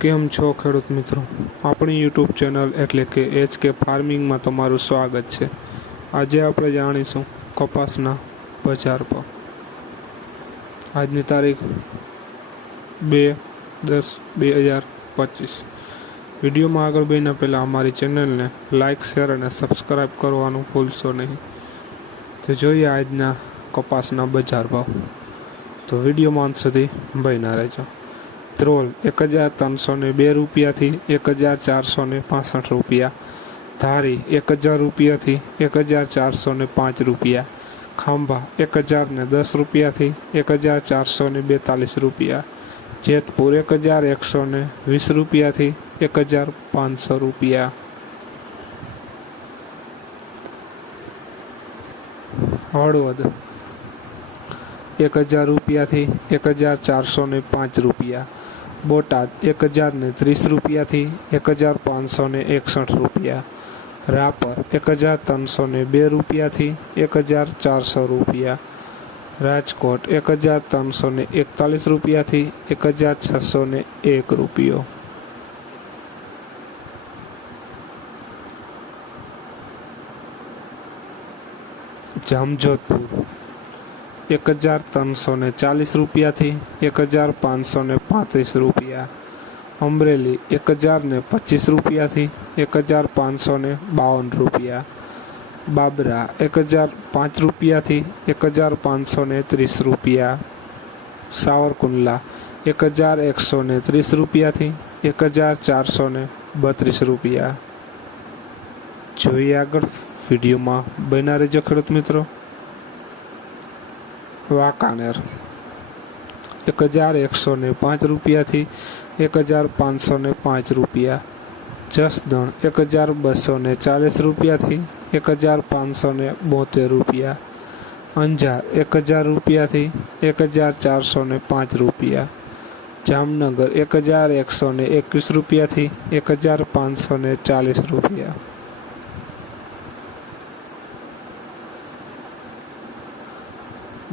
કેમ છો ખેડૂત મિત્રો? આપણી યુટ્યુબ ચેનલ એટલે કે એચ કે ફાર્મિંગમાં તમારું સ્વાગત છે. આજે આપણે જાણીશું કપાસના બજાર ભાવ. આજની તારીખ બે દસ બે હજાર પચીસ. વિડીયોમાં આગળ બેના પહેલાં અમારી ચેનલને લાઇક શેર અને સબસ્ક્રાઈબ કરવાનું ભૂલશો નહીં. તો જોઈએ આજના કપાસના બજાર ભાવ. તો વિડીયોમાં અંત સુધી બન્યા રહેજો. ત્રોલ એક હજાર ત્રણસો ને બે રૂપિયાથી એક હજાર ચારસો ને પાસઠ રૂપિયા ધારી એક હજાર રૂપિયાથી એક હજાર ચારસો ને પાંચ રૂપિયા ખાંભા એક હજાર ને દસ રૂપિયાથી એક હજાર ચારસો ને બેતાલીસ રૂપિયા જેતપુર એક હજાર એકસો ને વીસ રૂપિયાથી એક હજાર પાંચસો રૂપિયા હળવદ એક હજાર રૂપિયાથી એક હજાર ચારસો ને પાંચ રૂપિયા બોટાદ એક હજાર ને ત્રીસ રૂપિયાથી એક હજાર પાંચસો ને એકસઠ રૂપિયા. રાપર એક હજાર ત્રણસો ને બે રૂપિયાથી એક હજાર ચારસો રૂપિયા. રાજકોટ એક હજાર ત્રણસો ને એકતાલીસ રૂપિયાથી એક હજાર છસો ને એક રૂપિયો. જામજોધપુર એક હજાર ત્રણસો ને ચાલીસ રૂપિયાથી એક હજાર પાંચસો ને પાંત્રીસ રૂપિયા. અમરેલી એક હજાર ને પચીસ રૂપિયાથી એક હજાર પાંચસો ને બાવન રૂપિયા. બાબરા એક હજાર પાંચ રૂપિયાથી એક હજાર પાંચસો ને ત્રીસ રૂપિયા. સાવરકુંડલા એક હજાર એકસો ને ત્રીસ રૂપિયાથી એક હજાર ચારસો ને બત્રીસ રૂપિયા. જોઈએ આગળ વિડીયોમાં બન્યા રહેજો ખેડૂત મિત્રો. વાંકાનેર. એક હજાર એકસો ને પાંચ રૂપિયાથી એક હજાર પાંચસો ને પાંચ રૂપિયા. જસદણ એક હજાર બસો ને ચાલીસ રૂપિયાથી એક હજાર પાંચસો ને બોતેર રૂપિયા. અંજાર એક હજાર રૂપિયાથી એક હજાર ચારસો ને પાંચ રૂપિયા. જામનગર એક હજાર એકસો ને એકવીસ રૂપિયાથી એક હજાર પાંચસો ને ચાલીસ રૂપિયા.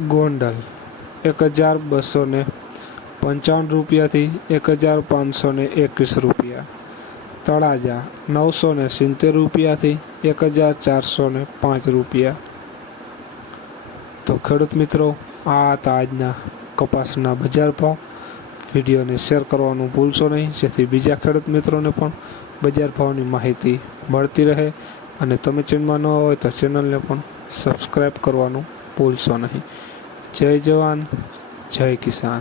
ગોંડલ. એક હજાર બસો ને પંચાવન રૂપિયાથી એક હજાર પાંચસો ને એકવીસ રૂપિયા. તળાજા, નવસો ને સિત્તેર રૂપિયાથી એક હજાર ચારસો ને પાંચ રૂપિયા. તો ખેડૂત મિત્રો, આ હતા આજના કપાસના બજાર ભાવ. વિડીયોને શેર કરવાનું ભૂલશો નહીં. જેથી બીજા ખેડૂત મિત્રોને પણ બજાર ભાવની માહિતી મળતી રહે. અને તમે ચેનલમાં ન હોય તો ચેનલને પણ સબસ્ક્રાઈબ કરવાનું ભૂલશો નહીં. જય જવાન જય કિસાન.